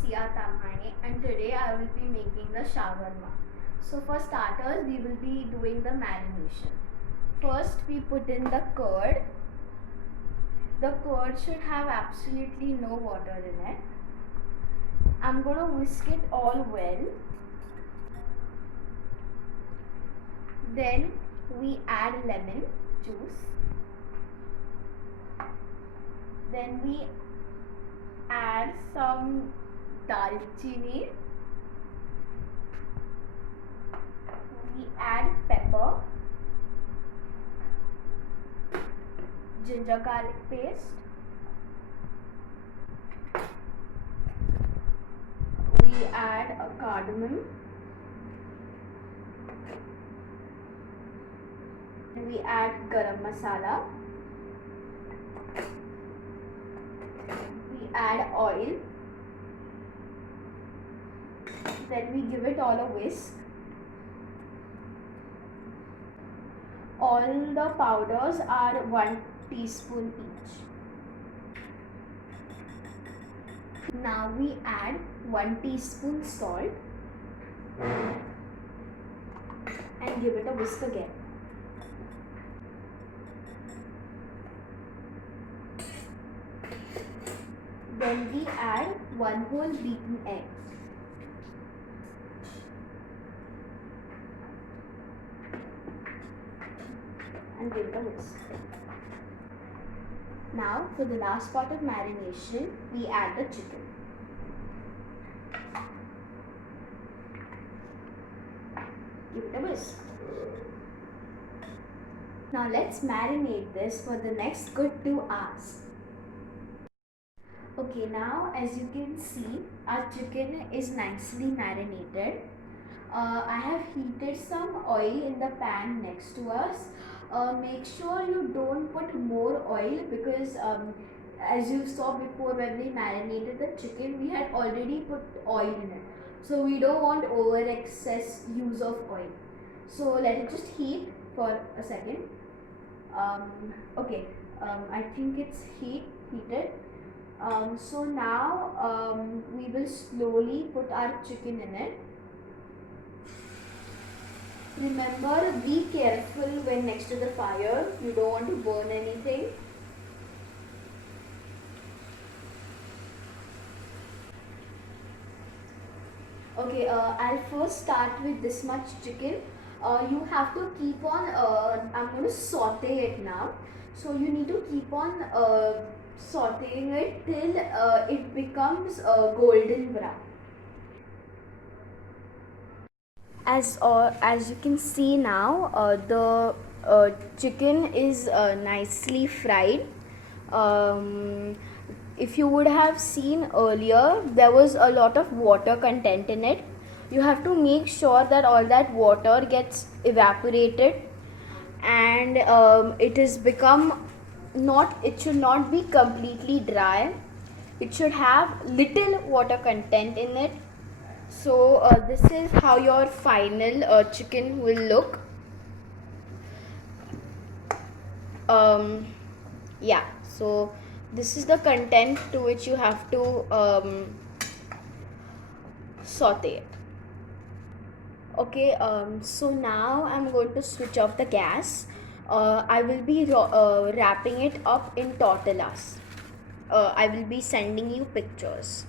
Sia Tamhane, and today I will be making the shawarma. So for starters we will be doing the marination. First we put in the curd. The curd should have absolutely no water in it. I'm going to whisk it all well. Then we add lemon juice. Then we add some dalchini. We add pepper, ginger garlic paste. We add a cardamom. We add garam masala. We add oil. Then we give it all a whisk. All the powders are 1 teaspoon each. Now we add 1 teaspoon salt and give it a whisk again. Then we add 1 whole beaten egg. And give it a whisk. Now for the last part of marination, we add the chicken. Give it a whisk. Now let's marinate this for the next good 2 hours. Okay, now as you can see, our chicken is nicely marinated. I have heated some oil in the pan next to us. Make sure you don't put more oil because as you saw before, when we marinated the chicken, we had already put oil in it. So we don't want over excess use of oil. So let it just heat for a second. I think it's heated. So now we will slowly put our chicken in it. Remember, be careful when next to the fire. You don't want to burn anything. Okay, I'll first start with this much chicken. You have to keep on, I'm going to saute it now. So you need to keep on sauteing it till it becomes golden brown. As you can see now, the chicken is nicely fried. If you would have seen earlier, there was a lot of water content in it. You have to make sure that all that water gets evaporated, and it should not be completely dry. It should have little water content in it. So this is how your final chicken will look. Yeah, so this is the content to which you have to saute it. Okay, so now I'm going to switch off the gas. I will be wrapping it up in tortillas. I will be sending you pictures.